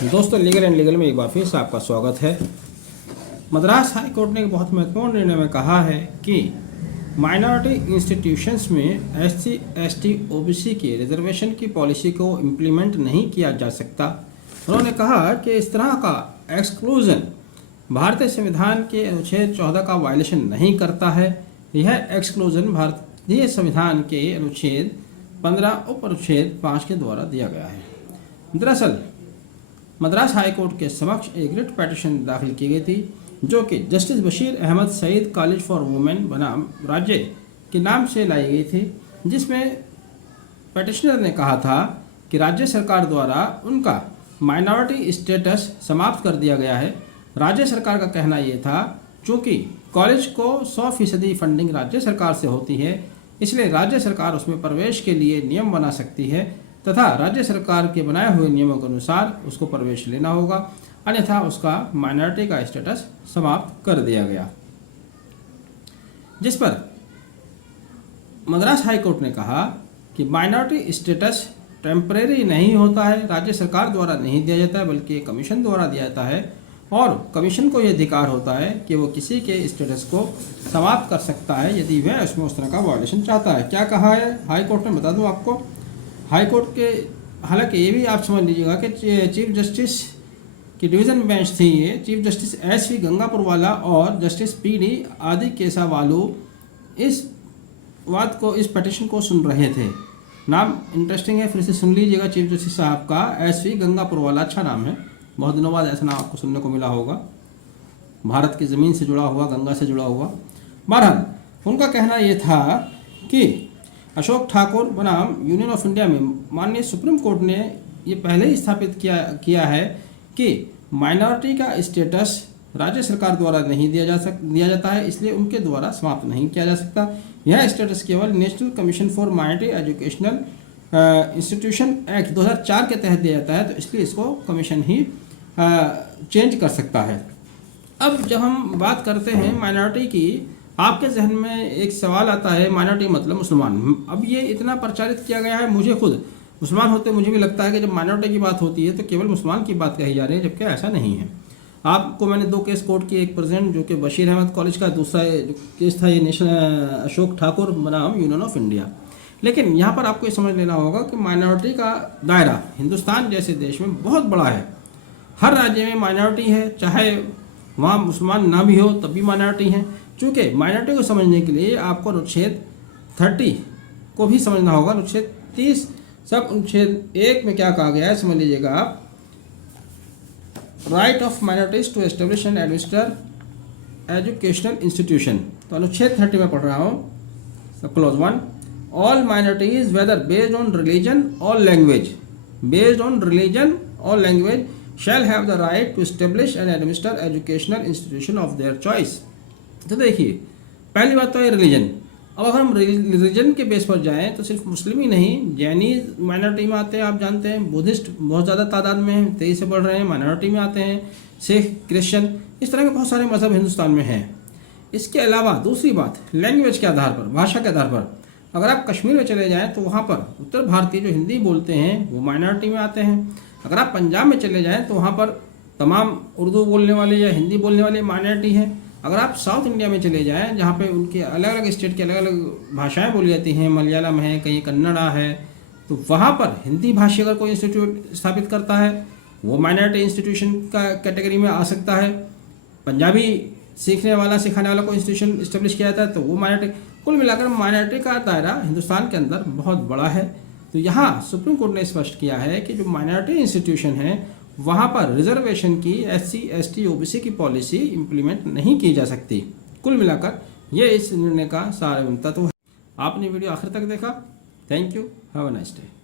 दोस्तों, legal and legal में एक बार फिर से आपका स्वागत है। मद्रास हाई कोर्ट ने एक बहुत महत्वपूर्ण निर्णय में कहा है कि माइनॉरिटी इंस्टीट्यूशंस में एससी, एसटी, ओबीसी के रिजर्वेशन की पॉलिसी को इम्प्लीमेंट नहीं किया जा सकता। उन्होंने कहा कि इस तरह का एक्सक्लूजन भारतीय संविधान के अनुच्छेद 14 का वायलेशन नहीं करता है। यह एक्सक्लूजन भारतीय संविधान के अनुच्छेद 15 उपअनुच्छेद 5 के द्वारा दिया गया है। दरअसल मद्रास हाई कोर्ट के समक्ष एक रिट पिटीशन दाखिल की गई थी, जो कि Justice Bashir Ahmed Sayeed College for Women बनाम राज्य के नाम से लाई गई थी, जिसमें पिटिशनर ने कहा था कि राज्य सरकार द्वारा उनका माइनॉरिटी स्टेटस समाप्त कर दिया गया है। राज्य सरकार का कहना ये था, चूँकि कॉलेज को 100% फंडिंग राज्य सरकार से होती है, इसलिए राज्य सरकार उसमें प्रवेश के लिए नियम बना सकती है तथा राज्य सरकार के बनाए हुए नियमों के अनुसार उसको प्रवेश लेना होगा, अन्यथा उसका माइनॉरिटी का स्टेटस समाप्त कर दिया गया। जिस पर मद्रास हाई कोर्ट ने कहा कि माइनॉरिटी स्टेटस टेम्परेरी नहीं होता है, राज्य सरकार द्वारा नहीं दिया जाता है, बल्कि कमीशन द्वारा दिया जाता है और कमीशन को यह अधिकार होता है कि वो किसी के स्टेटस को समाप्त कर सकता है यदि वह उसमें उस तरह का वायलेशन चाहता है। क्या कहा है हाई कोर्ट ने, बता दूं आपको। हाई कोर्ट के हालांकि ये भी आप समझ लीजिएगा कि चीफ जस्टिस की डिवीज़न बेंच थी ये, chief justice S V Gangapurwala और जस्टिस पी.डी. आदि केसावालू इस बात को, इस पिटीशन को सुन रहे थे। नाम इंटरेस्टिंग है, फिर से सुन लीजिएगा। चीफ जस्टिस साहब का एस वी गंगापुरवाला, अच्छा नाम है, बहुत दिनों बाद ऐसा नाम आपको सुनने को मिला होगा, भारत की ज़मीन से जुड़ा हुआ, गंगा से जुड़ा हुआ। बहरहाल उनका कहना ये था कि अशोक ठाकुर बनाम यूनियन ऑफ इंडिया में माननीय सुप्रीम कोर्ट ने ये पहले ही स्थापित किया है कि माइनॉरिटी का स्टेटस राज्य सरकार द्वारा नहीं दिया जाता है, इसलिए उनके द्वारा समाप्त नहीं किया जा सकता। यह स्टेटस केवल national commission for minority educational institution act 2004 के तहत दिया जाता है, तो इसलिए इसको कमीशन ही चेंज कर सकता है। अब जब हम बात करते हैं माइनॉरिटी की, आपके जहन में एक सवाल आता है, माइनॉरिटी मतलब मुसलमान। अब ये इतना प्रचारित किया गया है, मुझे खुद मुसलमान होते मुझे भी लगता है कि जब माइनॉरिटी की बात होती है तो केवल मुसलमान की बात कही जा रही है, जबकि ऐसा नहीं है। आपको मैंने 2 केस कोर्ट किए, एक प्रेजेंट जो कि बशीर अहमद कॉलेज का, दूसरा केस था ये नेशनल अशोक ठाकुर बनाम यूनियन ऑफ इंडिया। लेकिन यहाँ पर आपको ये समझ लेना होगा कि माइनॉरिटी का दायरा हिंदुस्तान जैसे देश में बहुत बड़ा है। हर राज्य में माइनॉरिटी है, चाहे वहाँ मुसलमान ना भी हो तब भी माइनॉरिटी है। चूँकि माइनॉरिटी को समझने के लिए आपको अनुच्छेद 30 को भी समझना होगा। अनुच्छेद 30 सब अनुच्छेद 1 में क्या कहा गया है समझ लीजिएगा आप। Right of minorities to establish and administer educational institution. तो अनुच्छेद 30 में पढ़ रहा हूँ, clause 1, all minorities whether based on religion और लैंग्वेज, बेस्ड ऑन रिलीजन और language shall have the right to establish and administer educational institution of their choice। तो देखिए, पहली बात तो है रिलीजन। अब अगर हम रिलीजन के बेस पर जाएं तो सिर्फ मुस्लिम ही नहीं, जैनीज माइनॉरिटी में आते हैं, आप जानते हैं, बुद्धिस्ट बहुत ज़्यादा तादाद में हैं, तेजी से बढ़ रहे हैं, माइनॉरिटी में आते हैं, सिख, क्रिश्चियन, इस तरह के बहुत सारे मज़हब हिंदुस्तान में हैं। इसके अलावा दूसरी बात, लैंग्वेज के आधार पर, भाषा के आधार पर, अगर आप कश्मीर में चले जाएँ तो वहाँ पर उत्तर भारतीय जो हिंदी बोलते हैं वो माइनॉरिटी में आते हैं। अगर आप पंजाब में चले जाएं तो वहाँ पर तमाम उर्दू बोलने वाले या हिंदी बोलने वाले माइनॉरिटी हैं। अगर आप साउथ इंडिया में चले जाएं जहाँ पे उनके अलग अलग स्टेट की अलग अलग भाषाएं बोली जाती हैं, मलयालम है, कहीं कन्नड़ा है, तो वहाँ पर हिंदी भाषी अगर कोई इंस्टीट्यूट स्थापित करता है वो माइनॉरिटी इंस्टीट्यूशन का कैटेगरी में आ सकता है। पंजाबी सीखने वाला, सिखाने वाला कोई इंस्टीट्यूशन इस्टेब्लिश किया जाता है तो वो माइनॉरिटी। कुल मिलाकर माइनॉरिटी का दायरा हिंदुस्तान के अंदर बहुत बड़ा है। तो यहाँ सुप्रीम कोर्ट ने स्पष्ट किया है कि जो माइनॉरिटी इंस्टीट्यूशन है वहाँ पर रिजर्वेशन की एससी, एसटी, ओबीसी की पॉलिसी इंप्लीमेंट नहीं की जा सकती। कुल मिलाकर ये इस निर्णय का सार तत्व है। आपने वीडियो आखिर तक देखा, thank you, have a nice day.